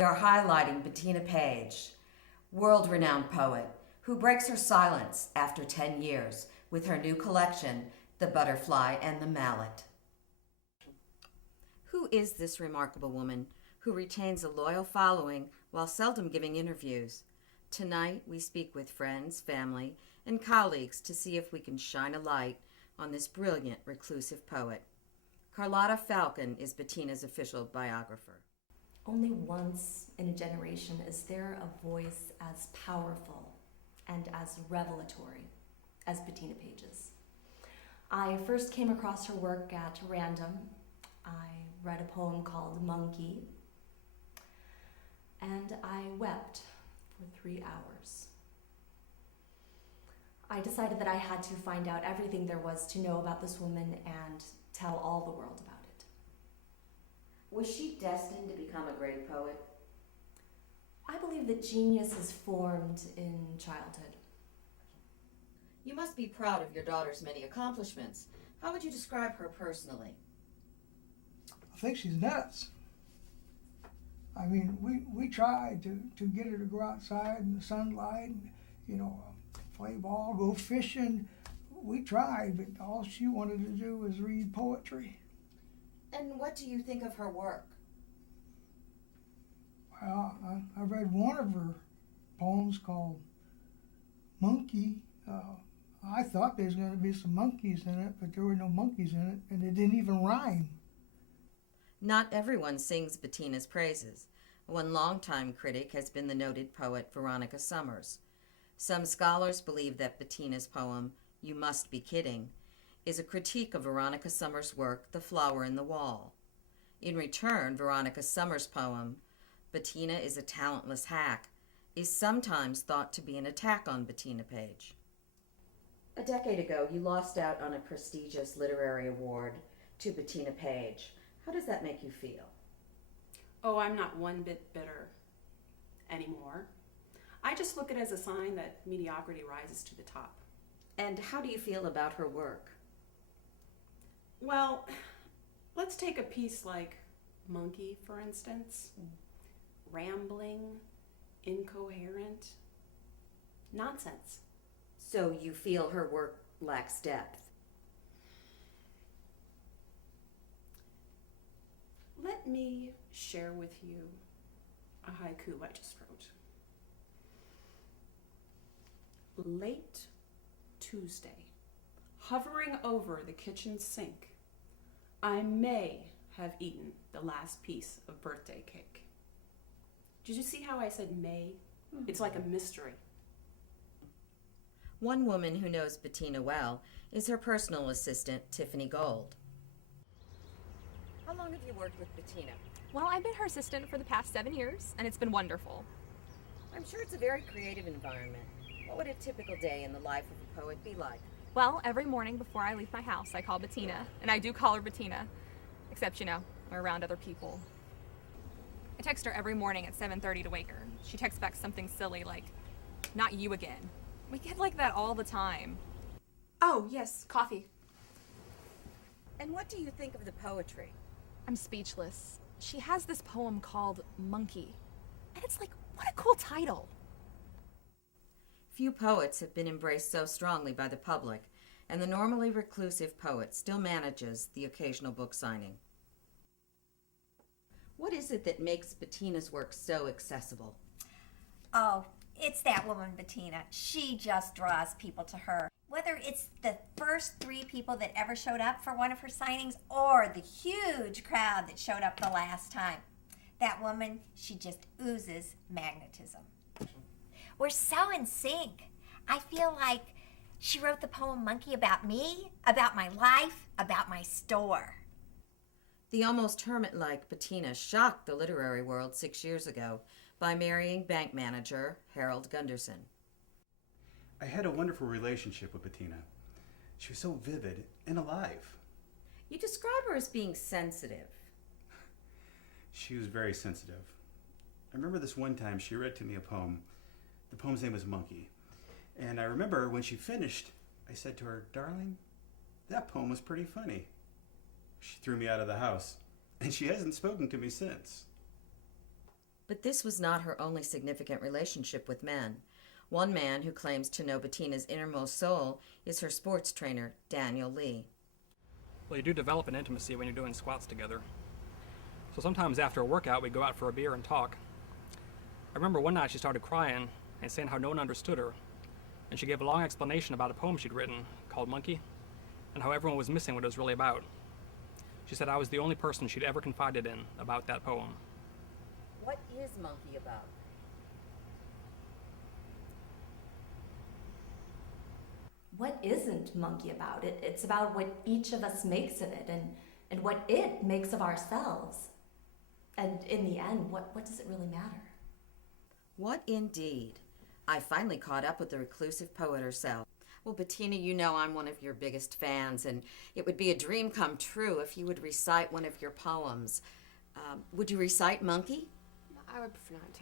we are highlighting Bettina Page, world-renowned poet who breaks her silence after 10 years with her new collection, The Butterfly and the Mallet. Who is this remarkable woman who retains a loyal following while seldom giving interviews? Tonight, we speak with friends, family, and colleagues to see if we can shine a light on this brilliant, reclusive poet. Carlotta Falcon is Bettina's official biographer. Only once in a generation is there a voice as powerful and as revelatory as Bettina Page's. I first came across her work at random. I read a poem called Monkey, and I wept for 3 hours. I decided that I had to find out everything there was to know about this woman and tell all the world about it. Was she destined to become a great poet? I believe that genius is formed in childhood. You must be proud of your daughter's many accomplishments. How would you describe her personally? I think she's nuts. I mean, we tried to get her to go outside in the sunlight and, play ball, go fishing. We tried, but all she wanted to do was read poetry. And what do you think of her work? Well, I read one of her poems called Monkey. I thought there was going to be some monkeys in it, but there were no monkeys in it, and it didn't even rhyme. Not everyone sings Bettina's praises. One longtime critic has been the noted poet Veronica Summers. Some scholars believe that Bettina's poem, You Must Be Kidding, is a critique of Veronica Summers' work, The Flower in the Wall. In return, Veronica Summers' poem, Bettina is a Talentless Hack, is sometimes thought to be an attack on Bettina Page. A decade ago, you lost out on a prestigious literary award to Bettina Page. How does that make you feel? Oh, I'm not one bit bitter anymore. I just look at it as a sign that mediocrity rises to the top. And how do you feel about her work? Well, let's take a piece like Monkey, for instance. Rambling, incoherent, nonsense. So you feel her work lacks depth? Let me share with you a haiku I just wrote. Late Tuesday, hovering over the kitchen sink, I may have eaten the last piece of birthday cake. Did you see how I said may? It's like a mystery. One woman who knows Bettina well is her personal assistant, Tiffany Gold. How long have you worked with Bettina? Well, I've been her assistant for the past 7 years, and it's been wonderful. I'm sure it's a very creative environment. What would a typical day in the life of a poet be like? Well, every morning before I leave my house, I call Bettina, and I do call her Bettina, except, we're around other people. I text her every morning at 7:30 to wake her. She texts back something silly like, "Not you again." We get like that all the time. Oh, yes, coffee. And what do you think of the poetry? I'm speechless. She has this poem called Monkey, and it's like, what a cool title. Few poets have been embraced so strongly by the public, and the normally reclusive poet still manages the occasional book signing. What is it that makes Bettina's work so accessible? Oh, it's that woman, Bettina. She just draws people to her. Whether it's the first 3 people that ever showed up for one of her signings or the huge crowd that showed up the last time, that woman, she just oozes magnetism. We're so in sync. I feel like she wrote the poem Monkey about me, about my life, about my store. The almost hermit-like Bettina shocked the literary world 6 years ago by marrying bank manager Harold Gunderson. I had a wonderful relationship with Bettina. She was so vivid and alive. You describe her as being sensitive. She was very sensitive. I remember this one time she read to me a poem. The poem's name was Monkey. And I remember when she finished, I said to her, "Darling, that poem was pretty funny." She threw me out of the house, and she hasn't spoken to me since. But this was not her only significant relationship with men. One man who claims to know Bettina's innermost soul is her sports trainer, Danielle Lee. Well, you do develop an intimacy when you're doing squats together. So sometimes after a workout, we'd go out for a beer and talk. I remember one night she started crying and saying how no one understood her. And she gave a long explanation about a poem she'd written called Monkey, and how everyone was missing what it was really about. She said I was the only person she'd ever confided in about that poem. What is Monkey about? What isn't Monkey about? It's about what each of us makes of it and what it makes of ourselves. And in the end, what does it really matter? What indeed? I finally caught up with the reclusive poet herself. Well, Bettina, you know I'm one of your biggest fans, and it would be a dream come true if you would recite one of your poems. Would you recite Monkey? I would prefer not to.